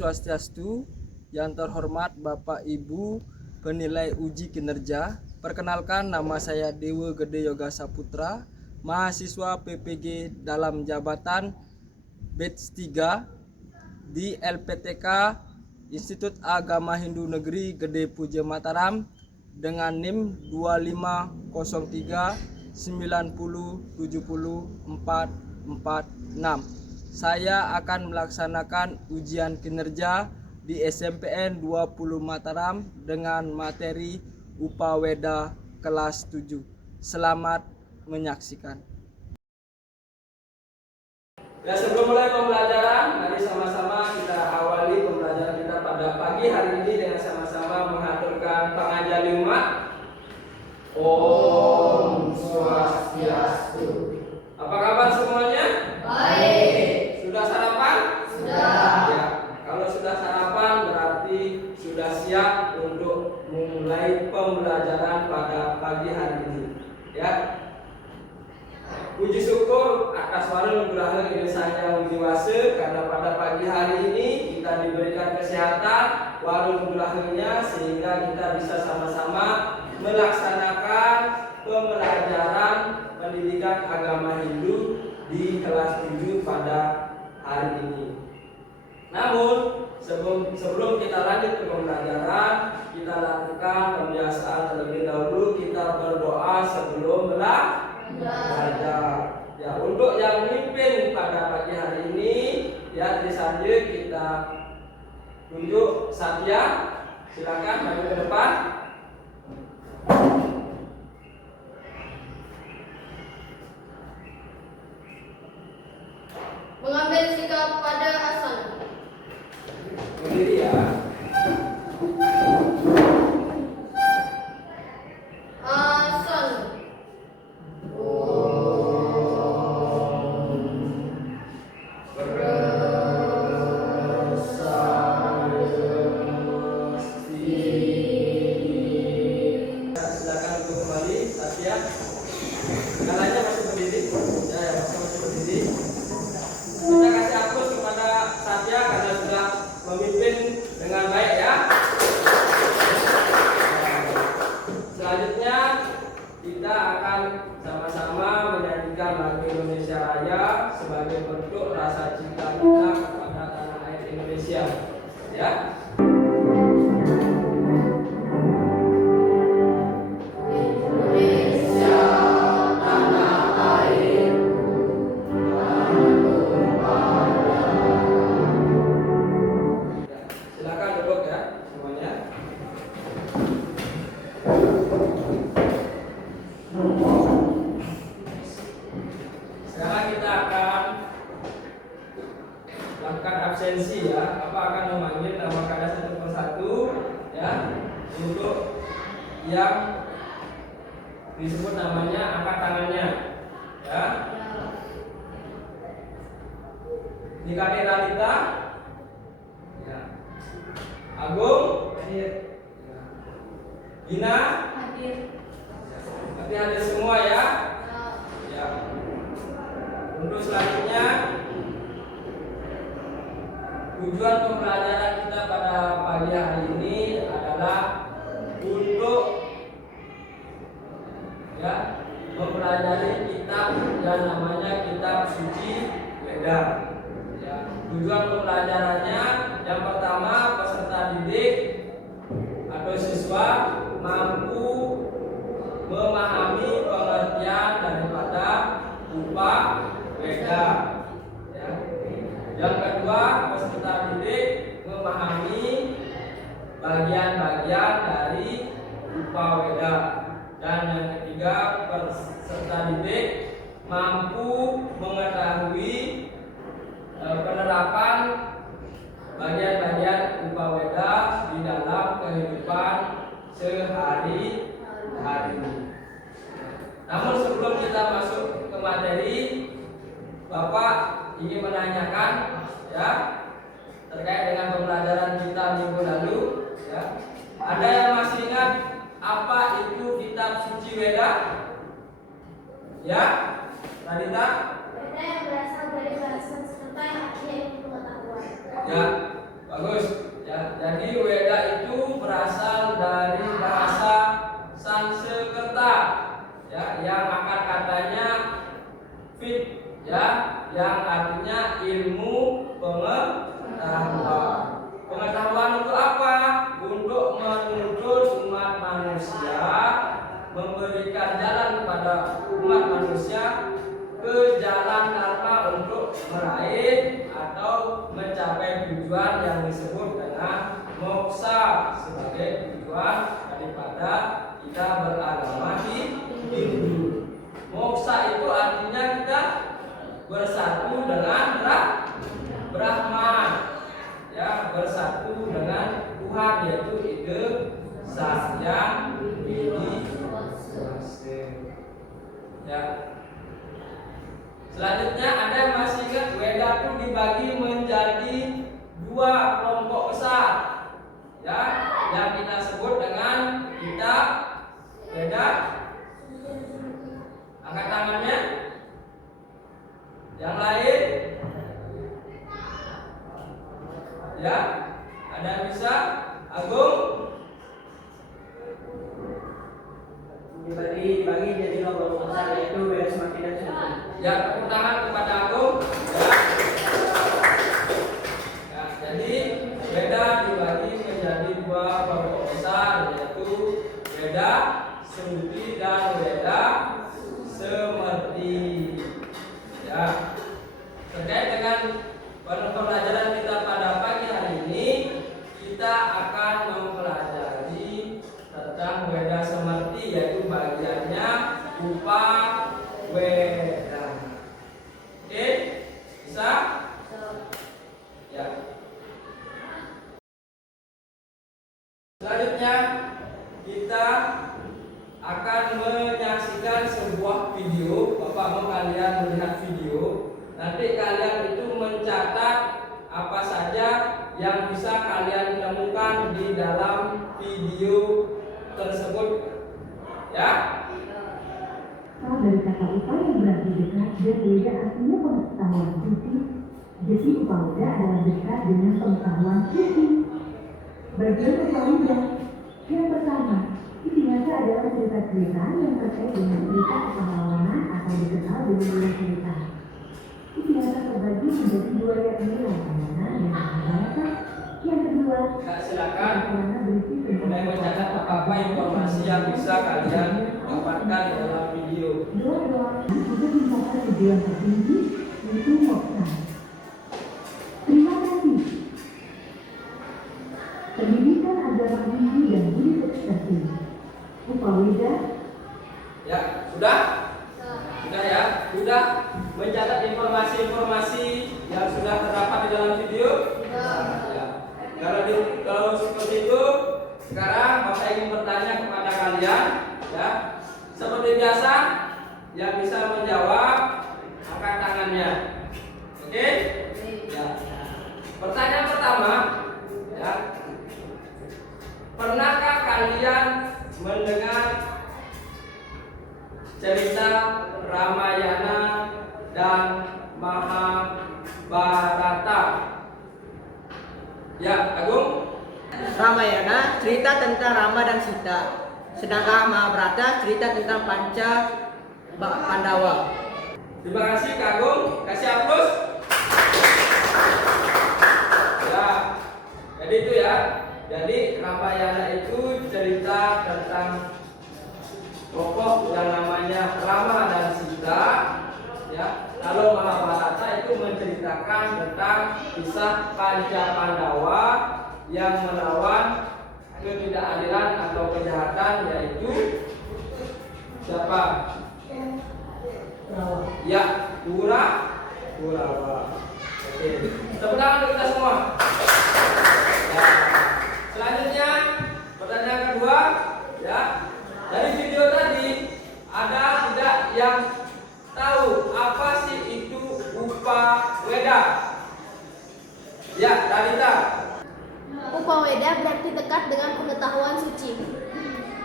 Swastiastu. Yang terhormat Bapak Ibu penilai uji kinerja, perkenalkan nama saya Dewa Gede Yoga Saputra, mahasiswa PPG dalam jabatan batch 3 di LPTK Institut Agama Hindu Negeri Gede Puja Mataram dengan NIM 2503 90 70 446. Saya akan melaksanakan ujian kinerja di SMPN 20 Mataram dengan materi Upaweda kelas 7. Selamat menyaksikan. Ya, sebelum mulai pembelajaran, mari sama-sama kita awali pembelajaran kita pada pagi hari ini dengan sama-sama mengaturkan pengajian umat. Om Swastiastu. Apa kabar semuanya? Baik. Sudah sarapan? Sudah. Ya, kalau sudah sarapan berarti sudah siap untuk memulai pembelajaran pada pagi hari ini. Ya. Puji syukur atas warung Nugraha Indonesia yang dewasa karena pada pagi hari ini kita diberikan kesehatan warung Nugrahanya sehingga kita bisa sama-sama melaksanakan pembelajaran pendidikan agama Hindu di kelas 7 pada hari ini. Namun sebelum kita lanjut ke pembelajaran, kita lakukan pembiasaan terlebih dahulu. Kita berdoa sebelum belajar. Ya, untuk yang memimpin pada pagi hari ini, ya Trisanje kita tunjuk Satya. Silakan maju ke depan. Mengambil sikap pada asana. Berdiri ya. Asana. Silakan untuk kembali Satya. Kalanya masih berdiri. Ya, masih berdiri. Kita kasih aplaus kepada Satya karena sudah memimpin dengan baik ya. Selanjutnya kita akan sama-sama menyanyikan lagu Indonesia Raya sebagai bentuk rasa cinta kita kepada tanah air Indonesia. Ya. Silakan duduk ya semuanya. Sekarang kita akan lakukan absensi ya. Apa akan memanggil nama kalian satu persatu ya. Untuk yang disebut namanya angkat tangannya ya. Nikade Ralita ya. Agung hadir. Gina Hadir. tapi hadir semua ya. Ya. Untuk selanjutnya tujuan pembelajaran kita pada pagi hari ini adalah untuk ya mempelajari kitab yang namanya Kitab Suci Weda. Ya, tujuan pembelajarannya yang pertama peserta didik atau siswa mampu memahami pengertian daripada Upaweda. Ya. Yang kedua peserta didik memahami bagian-bagian dari Upaweda. Dan yang ketiga peserta didik mampu mengetahui penerapan bagian-bagian Upaweda di dalam kehidupan sehari-hari. Namun sebelum kita masuk ke materi, Bapak ingin menanyakan ya terkait dengan pembelajaran kita minggu lalu ya. Ada yang masih ingat apa itu Kitab Suci Weda? Ya, Radita? Weda yang berasal dari bahasa Sanskerta yang artinya ilmu pengetahuan. Ya, bagus. ya, yang akar katanya fit, ya, yang artinya ilmu pengetahuan. Pengetahuan untuk apa? Untuk menuntun umat manusia, memberikan jalan kepada umat manusia ke jalan karma untuk meraih atau mencapai tujuan yang disebut dengan moksa sebagai tujuan daripada kita beragama di Hindu. Moksa itu artinya kita bersatu dengan Brahman, ya, bersatu dengan Tuhan, yaitu ide Satyam Widi Wase. Ya. Selanjutnya ada yang masih ingat Weda itu dibagi menjadi dua kelompok besar, ya, yang kita sebut dengan kitab Weda. Angkat tangannya. Yang lain, ya, ada yang bisa? Agung? Dibagi jadi dua kelompok besar, yaitu Weda Samadhi dan Suci. Ya, tepuk tangan kepada Agung. Ya. Ya, jadi Weda dibagi menjadi dua kelompok besar, yaitu Weda Suci dan Weda Semerti. Ya. Terkait dengan pembelajaran kita pada pagi hari ini, kita akan mempelajari tentang Weda Semerti, yaitu bagiannya Upa Weda. Oke, bisa? Ya. Selanjutnya kita akan menyaksikan sebuah video. Bapak mau kalian melihat video. Nanti kalian itu mencatat apa saja yang bisa kalian temukan di dalam video tersebut. Ya. Kalau dari kata upa yang berarti dekat dan Weda artinya pengetahuan suci, jadi upa Weda adalah dekat dengan pengetahuan suci. Bagian upa Weda yang pertama, Itihasa adalah cerita-cerita yang terkait dengan cerita kepahlawanan atau dikenal dengan wira cerita. Itihasa terbagi menjadi dua, yakni Ramayana dan Mahabharata. Yang kedua, Ya, silakan Ramayana berisi mulai mencatat apa-apa informasi yang bisa kalian dapatkan di dalam video. Dua-dua juga mencapai tujuan tertinggi, yaitu moksa. Terima kasih. Pendidikan agama Hindu dan Buddhis tertinggi. Upa Weda. Ya, sudah? Sudah ya? Sudah mencatat informasi-informasi yang sudah terdapat di dalam video? Ya. Kalau seperti itu, sekarang Bapak ingin bertanya kepada kalian, ya. Seperti biasa, yang bisa menjawab angkat tangannya. Oke? Ya. Pertanyaan pertama, ya. Pernahkah kalian mendengar cerita Ramayana dan Mahabharata? Ya, Agung? Ramayana cerita tentang Rama dan Sita, sedangkan Mahabharata cerita tentang Pandawa. Terima kasih Kak Agung, kasih aplaus. Ya, jadi itu ya. Jadi Ramayana itu cerita tentang tokoh yang namanya Rama dan Sita, ya. Kalau Mahabharata itu menceritakan tentang kisah Panca-Pandawa yang melawan ketidakadilan atau kejahatan, yaitu siapa? Ya, Kurawa. Oke, tepuk tangan untuk kita semua. Ya. Selanjutnya pertanyaan kedua, ya. Dari video tadi ada tidak yang tahu apa sih itu Upa Weda? Ya, Radita. Upa Weda berarti dekat dengan pengetahuan suci.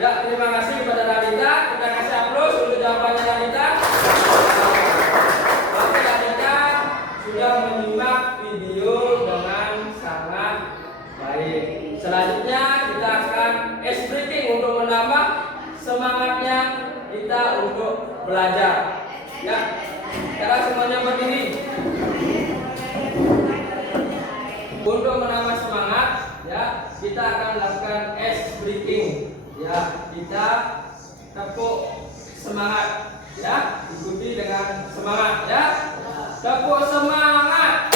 Ya, terima kasih kepada Radita. Kita kasih aplaus untuk jawabannya Radita. Oke, Radita sudah menyimak video dengan sangat baik. Selanjutnya kita akan ice breaking untuk menambah semangatnya kita untuk belajar. Ya, sekarang semuanya berdiri. Untuk menambah semangat, ya, kita akan lakukan ice breaking. Ya, kita tepuk semangat. Ya, ikuti dengan semangat. Ya, tepuk semangat.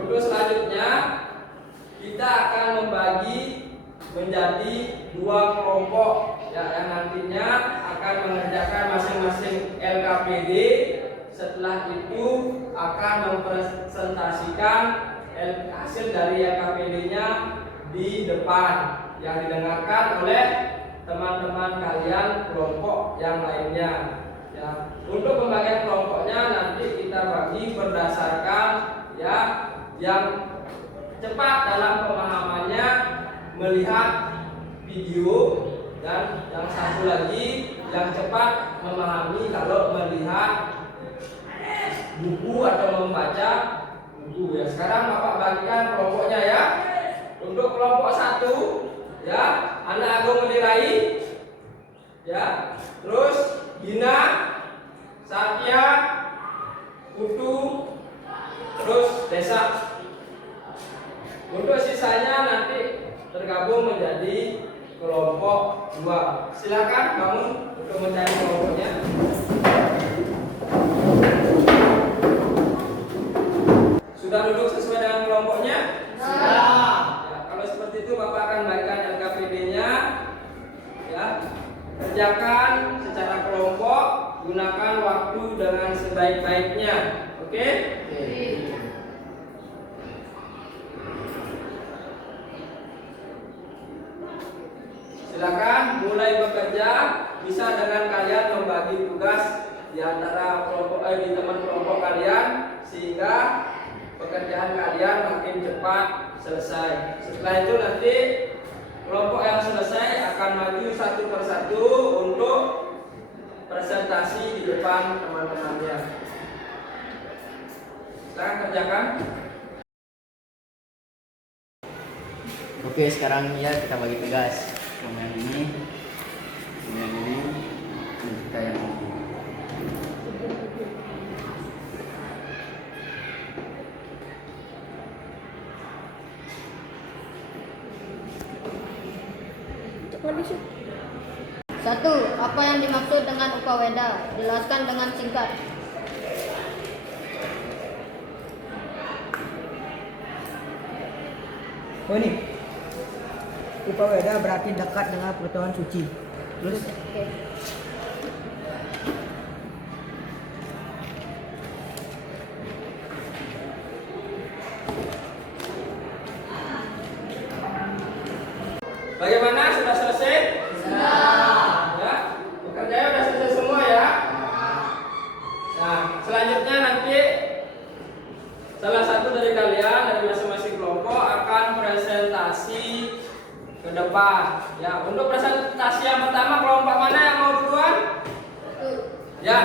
Untuk selanjutnya kita akan membagi menjadi 2 kelompok ya, yang nantinya akan mengerjakan masing-masing LKPD. Setelah itu akan mempresentasikan hasil dari LKPD-nya di depan yang didengarkan oleh teman-teman kalian kelompok yang lainnya. Ya, untuk pembagian kelompoknya nanti kita bagi berdasarkan ya yang cepat dalam pemahamannya melihat video, dan yang satu lagi yang cepat memahami kalau melihat buku atau membaca buku. Ya, sekarang Bapak bagikan kelompoknya ya. Untuk kelompok 1 ya, Anak Agung Menilai ya, terus Gina, Satya, Putu, terus Desa. Untuk sisanya nanti tergabung menjadi kelompok 2. Silakan bangun untuk mencari kelompoknya. Sudah duduk sesuai dengan kelompoknya? Sudah. Ya, kalau seperti itu Bapak akan bagikan LKPD-nya. Ya, kerjakan secara kelompok, gunakan waktu dengan sebaik-baiknya. Oke? Silakan mulai bekerja. Bisa dengan kalian membagi tugas di antara kelompok di teman kelompok kalian sehingga pekerjaan kalian makin cepat selesai. Setelah itu nanti kelompok yang selesai akan maju satu persatu untuk presentasi di depan teman-temannya. Silakan kerjakan. Oke, sekarang ya kita bagi tugas. Yang ini, dan kita yang ini. Satu, apa yang dimaksud dengan upaweda? Jelaskan dengan singkat. Oh ini, upaweda berarti dekat dengan pengetahuan suci. Terus Oke. Bagaimana? Sudah selesai? Sudah. Ya, pekerjaannya sudah selesai semua ya. Nah, selanjutnya nanti salah satu dari kalian dari masing-masing kelompok akan presentasi ke depan. Ya, untuk presentasi yang pertama kelompok mana yang mau duluan? Ya,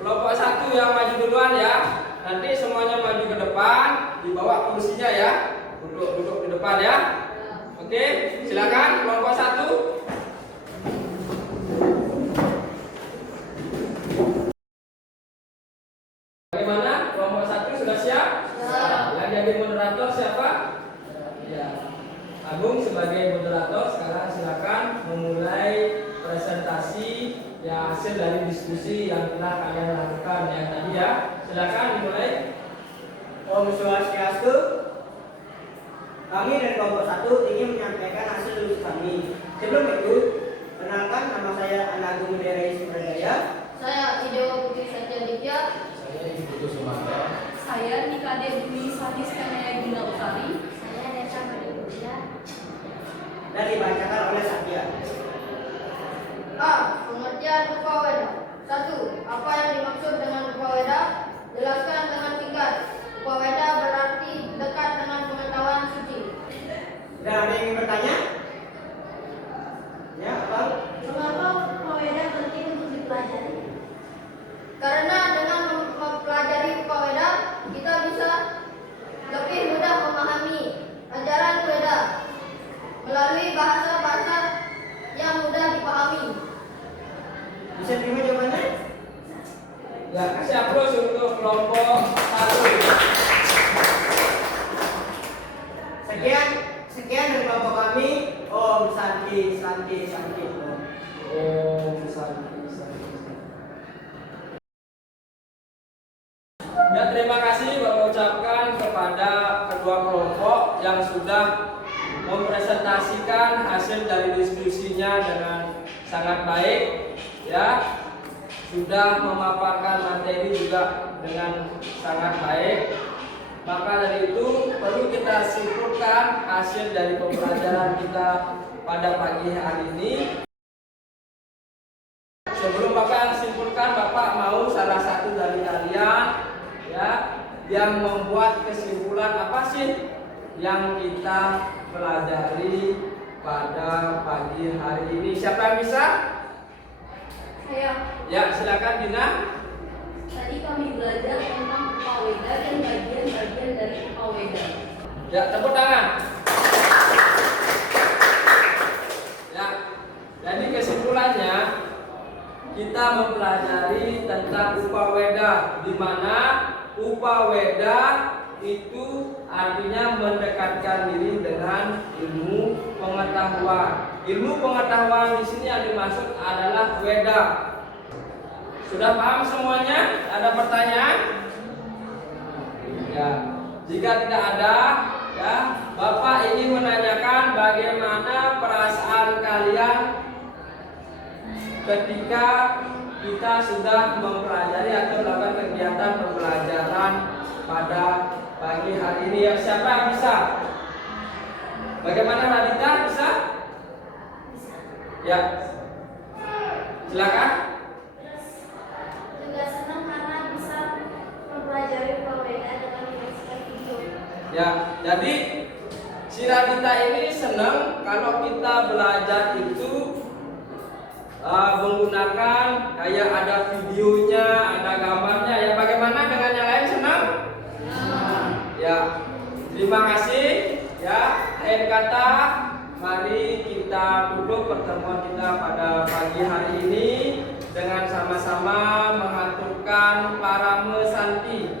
kelompok 1 yang maju duluan ya. Nanti semuanya maju ke depan, dibawa kursinya ya. Duduk di depan ya. Oke, silakan kelompok 1. Bagaimana? Kelompok 1 sudah siap? Siap. Yang jadi moderator siapa? Ya. Agung sebagai moderator. Sekarang silakan memulai presentasi ya hasil dari diskusi yang telah kalian lakukan yang tadi ya. Silakan dimulai. Om Swastiastu. Kami dari kelompok 1 ingin menyampaikan hasil lulus kami. Sebelum itu, kenalkan nama saya Anak Agung Menilai Sumerdaya. Saya Idewa Putri Satya Divya. Saya Ibu Putu Sumantara. Saya Nikade Dwi Sadis Kanaya Gina Utari. Saya Desa Madipura. Dan dibacakan oleh Satya. A. Pengertian upaweda. 1. Apa yang dimaksud dengan upaweda? Jelaskan dengan singkat. Upaweda berarti dekat dengan pengetahuan suci. Dan ada yang ingin bertanya? Ya, apa? Mengapa upaweda Bisa terima jawabannya? Ya, kasih aplaus untuk kelompok 1. Sekian dari kelompok kami. Om Santi. Oh, bisa. Ya, terima kasih Bapak ucapkan kepada kedua kelompok yang sudah mempresentasikan hasil dari diskusinya dengan sangat baik, ya. Sudah memaparkan materi juga dengan sangat baik. Maka dari itu perlu kita simpulkan hasil dari pembelajaran kita pada pagi hari ini. Sebelum Bapak simpulkan, Bapak mau salah satu dari kalian, ya, yang membuat kesimpulan apa sih yang kita pelajari pada pagi hari ini. Siapa yang bisa? Saya. Ya, silakan Dina. Tadi kami belajar tentang upaweda dan bagian-bagian dari upaweda. Ya, tepuk tangan. Ya, jadi kesimpulannya kita mempelajari tentang upaweda, di mana upaweda itu artinya mendekatkan diri dengan ilmu pengetahuan. Ilmu pengetahuan di sini yang dimaksud adalah weda. Sudah paham semuanya? Ada pertanyaan? Ya, jika tidak ada, ya, Bapak ingin menanyakan bagaimana perasaan kalian ketika kita sudah mempelajari atau melakukan kegiatan pembelajaran pada pagi hari ini. Ya, siapa yang bisa? Bagaimana Radita, bisa? Ya, silakan. Juga senang karena bisa mempelajari upaweda dengan menyaksikan video. Ya, jadi si Radita ini senang kalau kita belajar itu menggunakan kayak ada videonya, ada gambarnya. Ya, bagaimana dengan yang lain, senang? Ya, terima kasih. Ya, akhir kata, mari kita tutup pertemuan kita pada pagi hari ini dengan sama-sama mengaturkan Parame Santi.